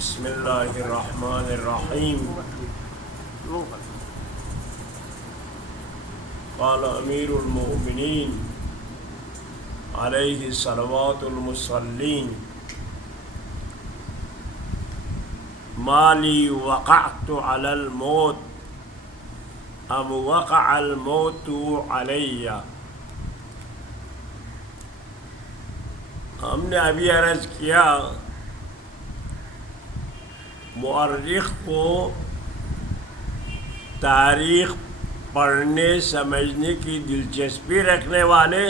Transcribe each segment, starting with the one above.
بسم اللہ الرحمن الرحیم. قال امیر المؤمنین علیہ صلوات المصلین ما لی وقعت علی الموت ام وقع الموت علی. ہم نے ابھی عرض کیا مورخ کو تاریخ پڑھنے سمجھنے کی دلچسپی رکھنے والے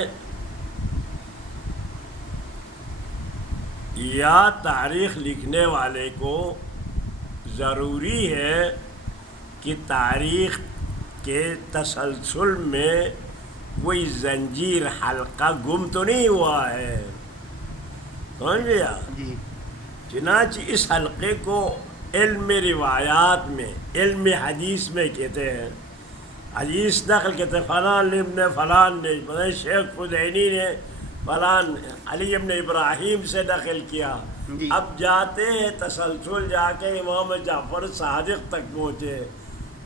یا تاریخ لکھنے والے کو ضروری ہے کہ تاریخ کے تسلسل میں کوئی زنجیر حلقہ گم تو نہیں ہوا ہے. سمجھ گیا؟ جی. چنانچہ اس حلقے کو علم روایات میں علم حدیث میں کہتے ہیں. حدیث نقل کہتے ہیں فلان ابن فلان نے مثلا شیخ خدینی نے فلان علی ابن ابراہیم سے نقل کیا. جی. اب جاتے ہیں تسلسل جا کے امام جعفر صادق تک پہنچے.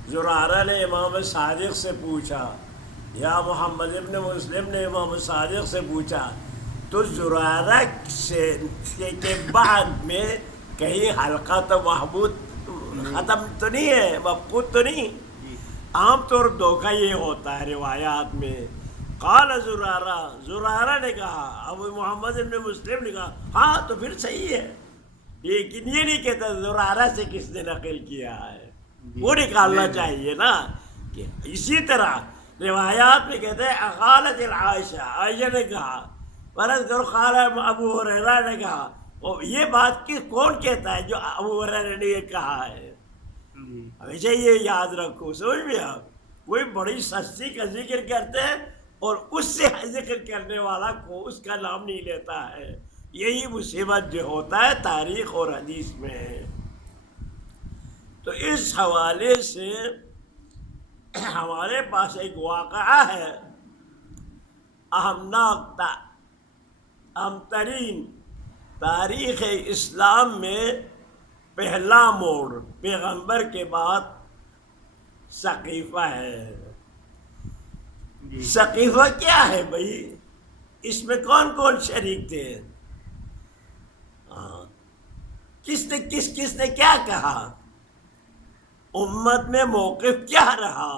زرارہ نے امام صادق سے پوچھا یا محمد ابن مسلم نے امام صادق سے پوچھا. تو زرارہ سے کے بعد میں کہیں حلقہ تو محبوط ختم تو نہیں ہے، مفقود تو نہیں. عام طور دھوکہ یہ ہوتا ہے روایات میں. قال زرارہ نے کہا، ابو محمد ابن مسلم نے کہا ہاں تو پھر صحیح ہے، لیکن یہ نہیں کہتا زرارہ سے کس نے نقل کیا ہے. وہ نکالنا چاہیے نا. کہ اسی طرح روایات میں کہتے ہیں قالت العائشہ، عائشہ نے کہا، فرض کرو قال ابو ہریرہ نے کہا. یہ بات کون کہتا ہے؟ جو ابو ہریرہ نے یہ کہا ہے. ہمیشہ یہ یاد رکھو. سمجھ میں آپ کوئی بڑی سستی کا ذکر کرتے ہیں اور اس سے ذکر کرنے والا کو اس کا نام نہیں لیتا ہے. یہی مصیبت جو ہوتا ہے تاریخ اور حدیث میں. تو اس حوالے سے ہمارے پاس ایک واقعہ ہے اہم ترین تاریخ اسلام میں پہلا موڑ پیغمبر کے بعد ثقیفہ ہے. ثقیفہ کیا ہے بھائی؟ اس میں کون کون شریک تھے؟ کس نے کیا کہا؟ امت میں موقف کیا رہا؟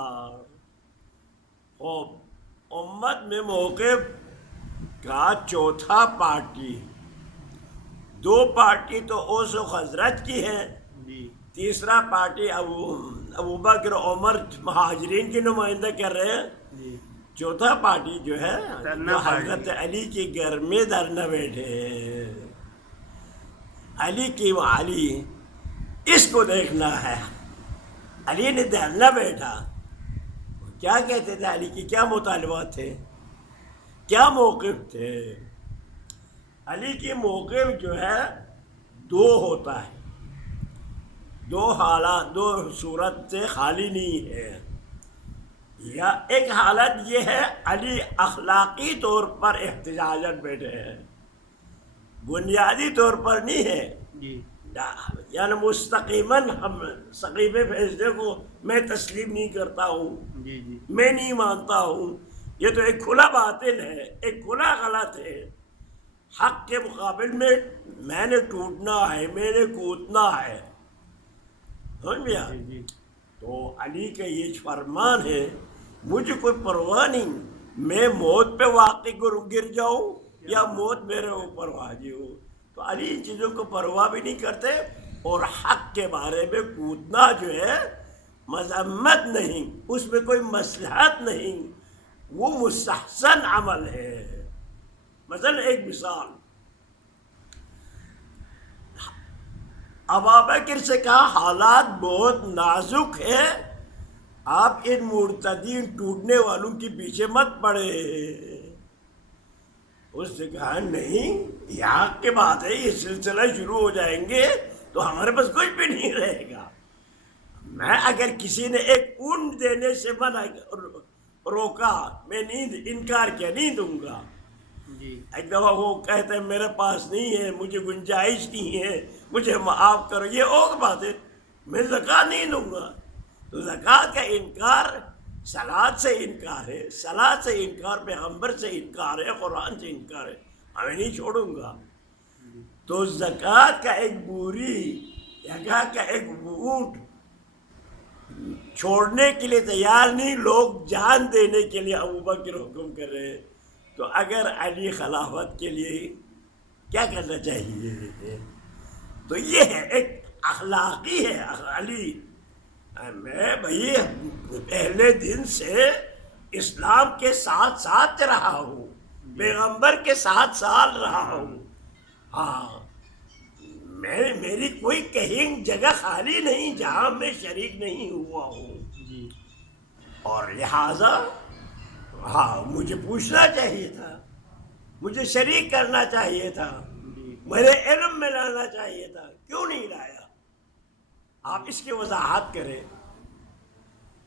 امت میں موقف کا چوتھا پارٹی، دو پارٹی تو اوس و خزرج کی ہے، تیسرا پارٹی ابو بکر عمر مہاجرین کی نمائندہ کر رہے ہیں، چوتھا پارٹی جو ہے جو حضرت علی کے گھر میں دھرنا بیٹھے. علی اس کو دیکھنا ہے. علی نے دھرنا بیٹھا. کیا کہتے تھے؟ علی کی کیا مطالبات تھے، کیا موقف تھے؟ علی کی موقف جو ہے دو ہوتا ہے، دو حالات، دو صورت سے خالی نہیں ہے. یا ایک حالت یہ ہے علی اخلاقی طور پر احتجاجت بیٹھے ہیں، بنیادی طور پر نہیں ہے. یعنی مستقیماً ہم ثقیفے فیصلے کو میں تسلیم نہیں کرتا ہوں، میں نہیں مانتا ہوں. یہ تو ایک کھلا باطل ہے، ایک کھلا غلط ہے. حق کے مقابل میں نے ٹوٹنا ہے، میں نے کودنا ہے. سمجھ گیا؟ تو علی کا یہ فرمان ہے مجھے کوئی پرواہ نہیں، میں موت پہ واقع گر جاؤں یا موت میرے اوپر واجب ہو. تو علی ان چیزوں کو پرواہ بھی نہیں کرتے. اور حق کے بارے میں کودنا جو ہے مذمت نہیں، اس میں کوئی مصلحت نہیں، وہ مستحسن عمل ہے. مثلا ایک مثال، ابوبکر سے کہا حالات بہت نازک ہے، آپ ان مرتدین ٹوٹنے والوں کے پیچھے مت پڑے. اس نے کہا نہیں، یہ حق کی بات ہے، یہ سلسلہ شروع ہو جائیں گے تو ہمارے پاس کچھ بھی نہیں رہے گا. میں اگر کسی نے ایک اونٹ دینے سے منع روکا، میں نہیں انکار کیا، نہیں دوں گا. جی ایک دفعہ وہ کہتے ہیں میرے پاس نہیں ہے، مجھے گنجائش نہیں ہے، مجھے معاف کرو، یہ اور بات ہے، میں زکوٰۃ نہیں دوں گا۔ تو زکوٰۃ کا انکار صلاۃ سے انکار ہے، صلاۃ سے انکار پیغمبر سے انکار ہے، قرآن سے انکار ہے، ہمیں نہیں چھوڑوں گا۔ تو زکوٰۃ کا ایک بوری جگہ کا ایک اونٹ چھوڑنے کے لیے تیار نہیں، لوگ جان دینے کے لیے ابوبکر حکم کر رہے ہیں۔ تو اگر علی خلافت کے لیے کیا کرنا چاہیے؟ تو یہ ہے ایک اخلاقی ہے علی۔ میں بھائی پہلے دن سے اسلام کے ساتھ ساتھ رہا ہوں، پیغمبر کے ساتھ سال رہا ہوں، ہاں میری کوئی کہیں جگہ خالی نہیں جہاں میں شریک نہیں ہوا ہوں، جی اور لہذا ہاں مجھے پوچھنا چاہیے تھا، مجھے شریک کرنا چاہیے تھا، میرے علم میں لانا چاہیے تھا، کیوں نہیں لایا؟ آپ اس کی وضاحت کریں،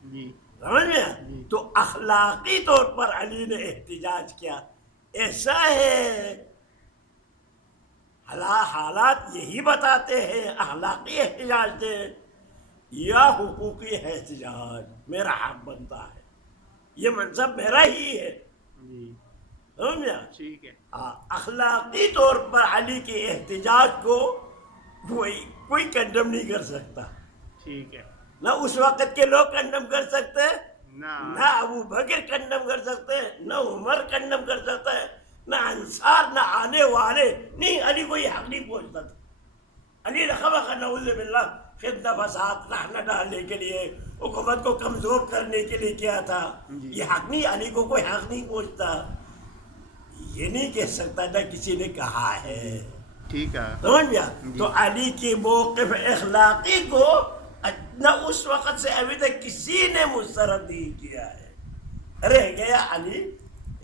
جی سمجھ میں؟ تو اخلاقی طور پر علی نے احتجاج کیا۔ ایسا ہے حالات یہی بتاتے ہیں اخلاقی احتجاج دے یا حقوقی احتجاج، میرا حق بنتا ہے، یہ منصب میرا ہی ہے، جی سمجھا؟ ٹھیک ہے اخلاقی طور پر علی کے احتجاج کو کوئی کنڈم نہیں کر سکتا، ٹھیک ہے نہ اس وقت کے لوگ کنڈم کر سکتے، نہ نہ ابو بکر کنڈم کر سکتے، نہ عمر کنڈم کر سکتا ہے، نہ انصار، نہ آنے والے، نہیں، علی کو یہ حق نہیں پہنچتا تھا۔ علی نے خواہ نعوذ باللہ فتنہ فساد رہنا ڈالنے کے لیے، حکومت کو کمزور کرنے کے لیے کیا تھا، یہ حق نہیں، علی کو کوئی حق نہیں پہنچتا، یہ نہیں کہہ سکتا، نہ کسی نے کہا ہے، ٹھیک ہے سمجھ گیا؟ تو علی کے موقف اخلاقی کو نہ اس وقت سے ابھی تک کسی نے مسترد نہیں کیا ہے، رہ گیا علی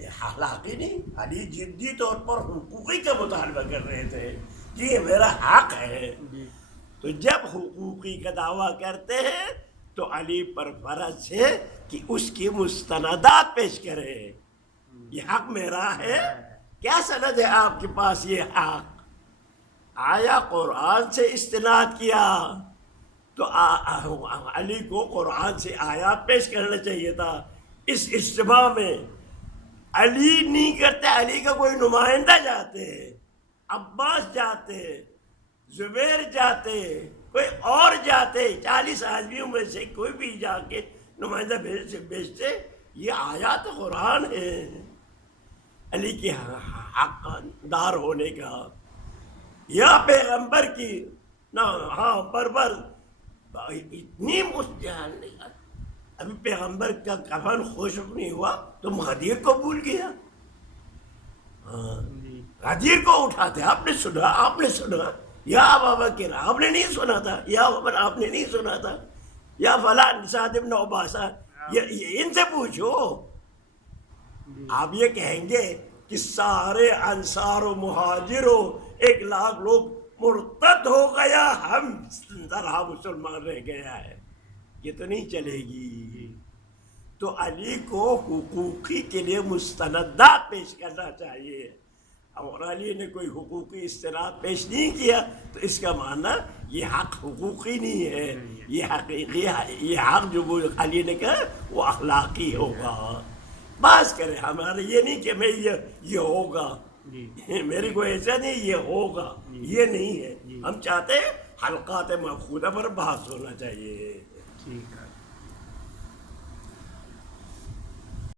اخلاقی نہیں، علی جدی طور پر حقوقی کا مطالبہ کر رہے تھے کہ یہ میرا حق ہے۔ تو جب حقوقی کا دعویٰ کرتے ہیں تو علی پر فرض ہے کہ اس کی مستندات پیش کرے، یہ حق میرا ہے، کیا سند ہے آپ کے پاس یہ حق؟ آیا قرآن سے استناد کیا تو علی کو قرآن سے آیات پیش کرنا چاہیے تھا۔ اس اجتماع میں علی نہیں کرتے، علی کا کوئی نمائندہ جاتے، عباس جاتے، زبیر جاتے، کوئی اور جاتے، 40 آدمیوں میں سے کوئی بھی جا کے نمائندہ بھیجتے، یہ آیات قرآن ہے علی کے حقدار ہونے کا یا پیغمبر کی، نہ ہاں بربر اتنی مستحال نہیں، ابھی پیغمبر کا کفن خشک نہیں ہوا تو غدیر کو بھول گیا، غدیر کو اٹھاتے، آپ نے سنا یا ابا بکر آپ نے نہیں سنا تھا، یا عمر آپ نے نہیں سنا تھا، یا فلاں سعد بن عباسہ، یہ ان سے پوچھو، آپ یہ کہیں گے کہ سارے انصار و مہاجروں 1,00,000 لوگ مرتد ہو گیا، ہم طرح مسلمان رہ گیا ہے، یہ تو نہیں چلے گی۔ تو علی کو حقوقی کے لیے مستندات پیش کرنا چاہیے، اور علی نے کوئی حقوقی استناد پیش نہیں کیا تو اس کا معنی یہ حق حقوقی نہیں ہے، یہ حقیقی ہے، یہ حق جو علی نے کہا وہ اخلاقی ہوگا۔ بس کرے ہمارے یہ نہیں کہ میں یہ ہوگا، میری کوئی ایسا نہیں یہ ہوگا، یہ نہیں ہے، ہم چاہتے ہیں حلقات محفوظہ پر بحث ہونا چاہیے۔ ٹھیک ہے